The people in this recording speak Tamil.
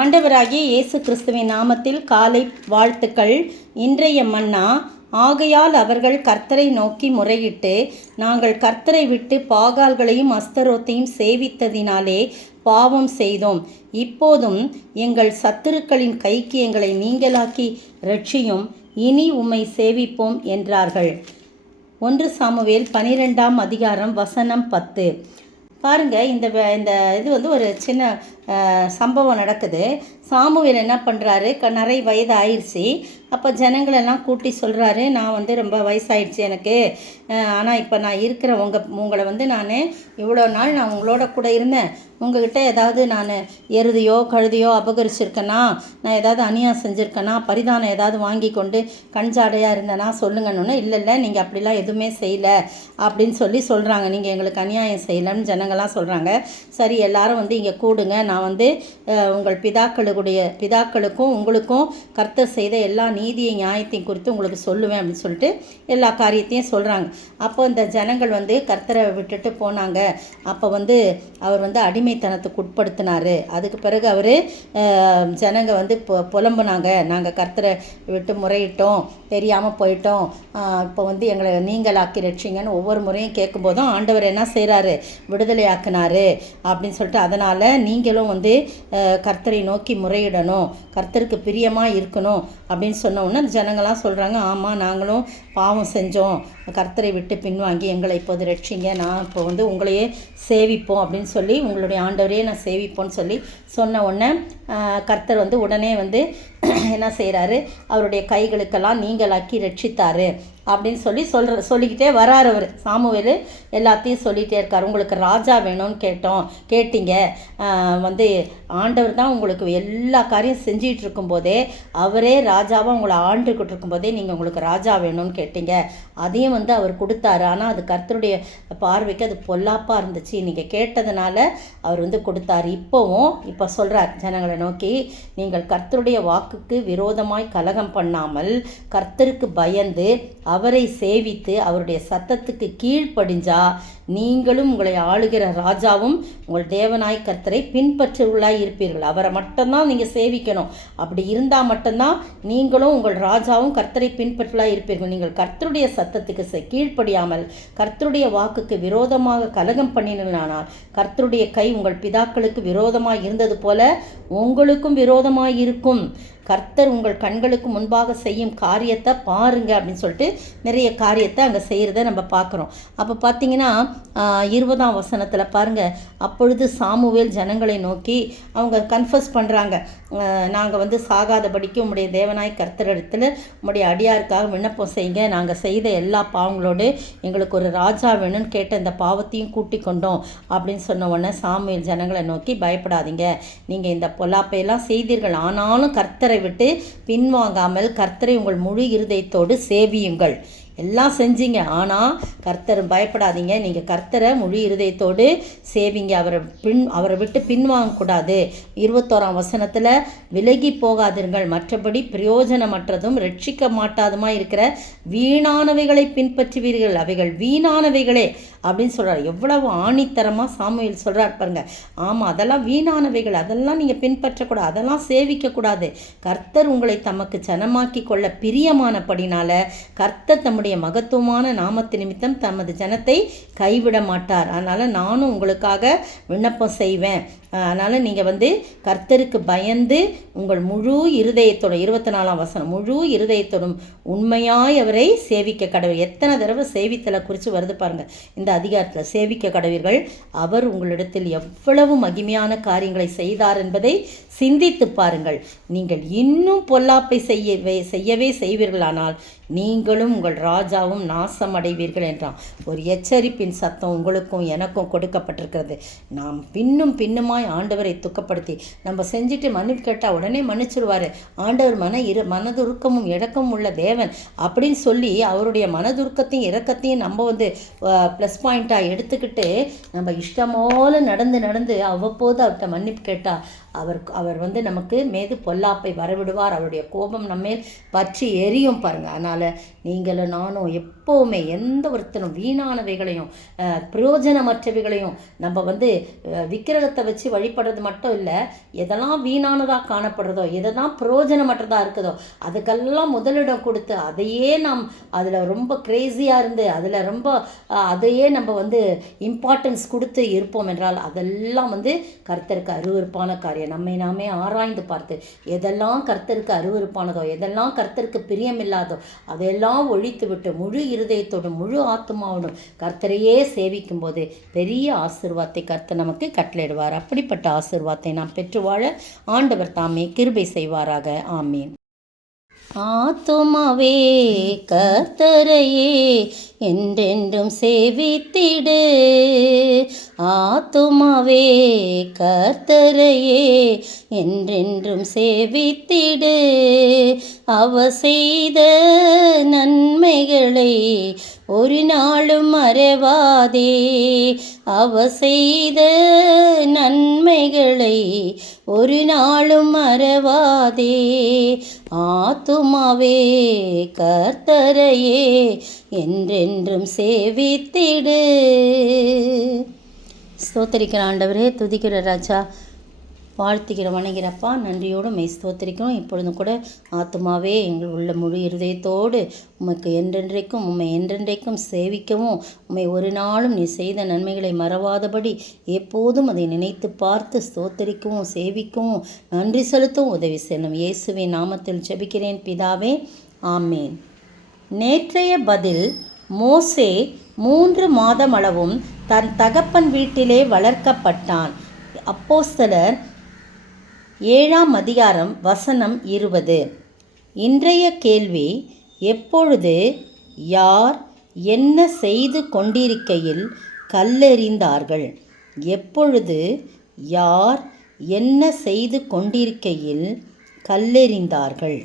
ஆண்டவராகிய இயேசு கிறிஸ்துவின் நாமத்தில் காலை வாழ்த்துக்கள். இன்றைய மன்னா, ஆகையால் அவர்கள் கர்த்தரை நோக்கி முறையிட்டு, நாங்கள் கர்த்தரை விட்டு பாகால்களையும் அஸ்தரோத்தையும் சேவித்ததினாலே பாவம் செய்தோம். இப்போதும் எங்கள் சத்துருக்களின் கைக்கு எங்களை நீங்களாக்கி இரட்சியும், இனி உம்மை சேவிப்போம் என்றார்கள். 1 சாமுவேல் 12ஆம் அதிகாரம் வசனம் 10. பாருங்கள், இந்த இது ஒரு சின்ன சம்பவம் நடக்குது. சாமுவேல் என்ன பண்ணுறாரு, நிறைய வயது ஆயிடுச்சு. அப்போ ஜனங்களெல்லாம் கூட்டி சொல்கிறாரு, நான் ரொம்ப வயசாயிடுச்சு எனக்கு, ஆனால் இப்போ நான் இருக்கிற உங்களை நான் இவ்வளோ நாள் நான் உங்களோட கூட இருந்தேன், உங்கள்கிட்ட ஏதாவது நான் எருதையோ கழுதையோ அபகரிச்சிருக்கேனா, நான் ஏதாவது அநியாயம் செஞ்சுருக்கேனா, பரிதானம் ஏதாவது வாங்கி கொண்டு கஞ்சாடையாக இருந்தேனா சொல்லுங்கன்னு. இல்லை நீங்கள் அப்படிலாம் எதுவுமே செய்யலை அப்படின்னு சொல்கிறாங்க. நீங்கள் எங்களுக்கு அநியாயம் செய்யலைன்னு ஜனங்கள்லாம் சொல்கிறாங்க. சரி, எல்லாரும் இங்கே கூடுங்க, நான் உங்கள் பிதாக்களுக்கும் உங்களுக்கும் கர்த்தர் செய்த எல்லா நீதியை நியாயத்தையும் குறித்து உங்களுக்கு சொல்லுவேன் அப்படின்னு சொல்லிட்டு எல்லா காரியத்தையும் சொல்கிறாங்க. அப்போ இந்த ஜனங்கள் கர்த்தரை விட்டுட்டு போனாங்க. அப்போ அவர் அடிமைத்தனத்துக்கு உட்படுத்தினார். அதுக்கு பிறகு அவர் ஜனங்க புலம்புனாங்க, நாங்கள் கர்த்தரை விட்டு முறையிட்டோம், தெரியாமல் போயிட்டோம், இப்போ எங்களை நீங்களாக்கி ரட்சிங்கன்னு ஒவ்வொரு முறையும் கேட்கும்போதும் ஆண்டவர் என்ன செய்கிறாரு, விடுதலை ஆக்கினாரு அப்படின்னு சொல்லிட்டு, அதனால் நீங்களும் கர்த்தரை நோக்கி முறையிடணும், கர்த்தருக்கு பிரியமாக இருக்கணும் அப்படின்னு சொன்ன உடனே அந்த ஜனங்கள்லாம் சொல்கிறாங்க, ஆமாம் நாங்களும் பாவம் செஞ்சோம், கர்த்தரை விட்டு பின்வாங்கி எங்களை இப்போது ரட்சிங்க, நான் இப்போ உங்களையே சேவிப்போம் அப்படின்னு சொல்லி, உங்களுடைய ஆண்டவரையே நான் சேவிப்போன்னு சொல்லி சொன்ன உடனே கர்த்தர் உடனே என்ன செய்கிறாரு, அவருடைய கைகளுக்கெல்லாம் நீங்களாக்கி ரட்சித்தார் அப்படின்னு சொல்லிக்கிட்டே வரார். அவர் சாமுவேல் எல்லாத்தையும் சொல்லிகிட்டே இருக்கார். உங்களுக்கு ராஜா வேணும்னு கேட்டீங்க, ஆண்டவர் தான் உங்களுக்கு எல்லா காரியம் செஞ்சிகிட்டு இருக்கும்போதே, அவரே ராஜாவாக உங்களை ஆண்டுக்கிட்டு இருக்கும்போதே நீங்கள் உங்களுக்கு ராஜா வேணும்னு கேட்டீங்க, அதையும் அவர் கொடுத்தாரு. ஆனால் அது கர்த்தருடைய பார்வைக்கு அது பொல்லாப்பாக இருந்துச்சு, நீங்கள் கேட்டதுனால அவர் கொடுத்தாரு. இப்போ சொல்கிறார் ஜனங்களை நோக்கி, நீங்கள் கர்த்தருடைய வாக்குக்கு விரோதமாய் கலகம் பண்ணாமல் கர்த்தருக்கு பயந்து அவரை சேவித்து அவருடைய சத்தத்துக்கு கீழ்ப்படிஞ்சா, நீங்களும் உங்களை ஆளுகிற ராஜாவும் உங்கள் தேவனாய் கர்த்தரை பின்பற்றுவர்களாய் இருப்பீர்கள். அவரை மட்டும்தான் நீங்கள் சேவிக்கணும். அப்படி இருந்தால் மட்டும்தான் நீங்களும் உங்கள் ராஜாவும் கர்த்தரை பின்பற்றுவர்களாய் இருப்பீர்கள். நீங்கள் கர்த்தருடைய சத்தத்துக்கு கீழ்ப்படியாமல் கர்த்தருடைய வாக்குக்கு விரோதமாக கலகம் பண்ணினால், கர்த்தருடைய கை உங்கள் பிதாக்களுக்கு விரோதமாக இருந்தது போல உங்களுக்கும் விரோதமாக இருக்கும். கர்த்தர் உங்கள் கண்களுக்கு முன்பாக செய்யும் காரியத்தை பாருங்க அப்படின்னு சொல்லிட்டு நிறைய காரியத்தை அங்கே செய்கிறத நம்ம பார்க்குறோம். அப்போ பார்த்தீங்கன்னா 20ஆம் வசனத்தில் பாருங்கள், அப்பொழுது சாமுவேல் ஜனங்களை நோக்கி அவங்க கன்ஃபஸ் பண்ணுறாங்க, நாங்கள் சாகாதபடிக்கு உம்முடைய தேவனாய் கர்த்தரிடத்தில் உம்முடைய அடியாருக்காக விண்ணப்பம் செய்யுங்க, நாங்கள் செய்த எல்லா பாவங்களோடு எங்களுக்கு ஒரு ராஜா வேணும்னு கேட்ட இந்த பாவத்தையும் கூட்டி கொண்டோம் அப்படின்னு சொன்ன உடனே சாமுவேல் ஜனங்களை நோக்கி, பயப்படாதீங்க, நீங்கள் இந்த பொல்லாப்பையெல்லாம் செய்தீர்கள், ஆனாலும் கர்த்தரை விட்டு பின்வாங்காமல் கர்த்தரை உங்கள் முழு இருதயத்தோடு சேவியுங்கள். எல்லாம் செஞ்சீங்க, ஆனால் கர்த்தர் பயப்படாதீங்க, நீங்கள் கர்த்தரை முழு இருதயத்தோடு சேவிங்க, அவரை விட்டு பின்வாங்கக்கூடாது. 21ஆம் வசனத்தில், விலகி போகாதீர்கள், மற்றபடி பிரயோஜனமற்றதும் ரட்சிக்க மாட்டாதுமாக இருக்கிற வீணானவைகளை பின்பற்றுவீர்கள், அவைகள் வீணானவைகளே அப்படின்னு சொல்கிறார். எவ்வளவு ஆணித்தரமாக சாமுவேல் சொல்கிறார் பாருங்க. ஆமாம், அதெல்லாம் வீணானவைகள், அதெல்லாம் நீங்கள் பின்பற்றக்கூடாது, அதெல்லாம் சேவிக்கக்கூடாது. கர்த்தர் உங்களை தமக்கு ஜனமாக்கி கொள்ள பிரியமானபடினால கர்த்தர் தம்முடைய மகத்துவமான நாமத்து நிமித்தம் தமது ஜனத்தை கைவிட மாட்டார். அதனால் நானும் உங்களுக்காக விண்ணப்பம் செய்வேன். அதனால் நீங்கள் கர்த்தருக்கு பயந்து உங்கள் முழு இருதயத்தோட 24ஆம் வசனம், முழு இருதயத்தோடும் உண்மையாய் அவரை சேவிக்க கடவுள். எத்தனை தடவை சேவித்தலை குறித்து வருது பாருங்கள் இந்த அதிகாரத்தில். சேவிக்க கடவீர்கள், அவர் உங்களிடத்தில் எவ்வளவு மகிமையான காரியங்களை செய்தார் என்பதை சிந்தித்து பாருங்கள். நீங்கள் இன்னும் பொல்லாப்பை செய்யவே செய்வீர்களானால் நீங்களும் உங்கள் ராஜாவும் நாசம் அடைவீர்கள் என்றான். ஒரு எச்சரிப்பின் சத்தம் உங்களுக்கும் எனக்கும் கொடுக்கப்பட்டிருக்கிறது. நாம் பின்னுமாய் ஆண்டவரை துக்கப்படுத்தி நம்ம செஞ்சுட்டு மன்னிப்பு கேட்டால் உடனே மன்னிச்சிருவார். ஆண்டவர் மனதுருக்கமும் இரக்கமும் உள்ள தேவன் அப்படின்னு சொல்லி அவருடைய மனதுருக்கத்தையும் இரக்கத்தையும் நம்ம ப்ளஸ் பாயிண்ட்டாக எடுத்துக்கிட்டு நம்ம இஷ்டமோல நடந்து அவ்வப்போது அவர்கிட்ட மன்னிப்பு கேட்டால் அவர் வந்து நமக்கு மீது பொல்லாப்பை வரவிடுவார். அவருடைய கோபம் நம்மேல் பற்றி எரியும் பாருங்கள். அதனால் நீங்களும் நானும் எப்போவுமே எந்த ஒருத்தனும் வீணானவைகளையும் பிரயோஜனமற்றவைகளையும் நம்ம வந்து விக்கிரகத்தை வச்சு வழிபடுறது மட்டும் இல்லை, எதெல்லாம் வீணானதாக காணப்படுறதோ, எதெல்லாம் பிரயோஜனமற்றதாக இருக்குதோ அதுக்கெல்லாம் முதலிடம் கொடுத்து அதையே நாம் அதில் ரொம்ப க்ரேஸியாக இருந்து அதில் ரொம்ப அதையே நம்ம வந்து இம்பார்ட்டன்ஸ் கொடுத்து இருப்போம் என்றால் அதெல்லாம் வந்து கர்த்தருக்கு அருவருப்பான காரியம். நம்மை நாமே ஆராய்ந்து பார்த்து எதெல்லாம் கர்த்தருக்கு அருவருப்பானதோ, எதெல்லாம் கர்த்தருக்கு பிரியமில்லாதோ அதையெல்லாம் ஒழித்து விட்டு முழு இருதயத்தோடும் முழு ஆத்துமாவோடும் கர்த்தரையே சேவிக்கும் போது பெரிய ஆசீர்வாதத்தை கர்த்தர் நமக்கு கட்டளையிடுவார். அப்படிப்பட்ட ஆசீர்வாதத்தை நாம் பெற்று வாழ ஆண்டவர் தாமே கிருபை செய்வாராக. ஆமீன். ஆத்துமாவே கர்த்தரையே என்றென்றும் சேவித்திடு. ஆத்துமாவே கர்த்தரையே என்றென்றும் சேவித்திடு. அவர் செய்த நன்மைகளை ஒரு நாளும் மறவாதே. அவர் செய்த நன்மைகளை ஒரு நாளும் மறவாதே. ஆத்துமாவே கர்த்தரையே என்றென்றும் சேவித்திடு. ஸ்தோத்திரிக்கிற ஆண்டவரே, துதிக்கிற ராஜா, வாழ்த்துக்கிற வணங்கிறப்பா, நன்றியோடு மெய் ஸ்தோத்திரிக்கிறோம். இப்பொழுதும் கூட ஆத்துமாவே எங்கள் உள்ள முழு இருதயத்தோடு உமக்கு என்றென்றைக்கும் உம்மை என்றென்றைக்கும் சேவிக்கவும், உம்மை ஒரு நாளும் நீ செய்த நன்மைகளை மறவாதபடி எப்போதும் அதை நினைத்து பார்த்து ஸ்தோத்திரிக்கவும் சேவிக்கவும் நன்றி செலுத்தவும் உதவி செய்யணும். இயேசுவின் நாமத்தில் ஜெபிக்கிறேன் பிதாவே, ஆமேன். நேற்றைய பதில், மோசே 3 மாதமளவும் தன் தகப்பன் வீட்டிலே வளர்க்கப்பட்டான். அப்போஸ்தலர் 7ஆம் அதிகாரம் வசனம் 20. இன்றைய கேள்வி, எப்பொழுது யார் என்ன செய்து கொண்டிருக்கையில் கல்லெறிந்தார்கள்? எப்பொழுது யார் என்ன செய்து கொண்டிருக்கையில் கல்லெறிந்தார்கள்?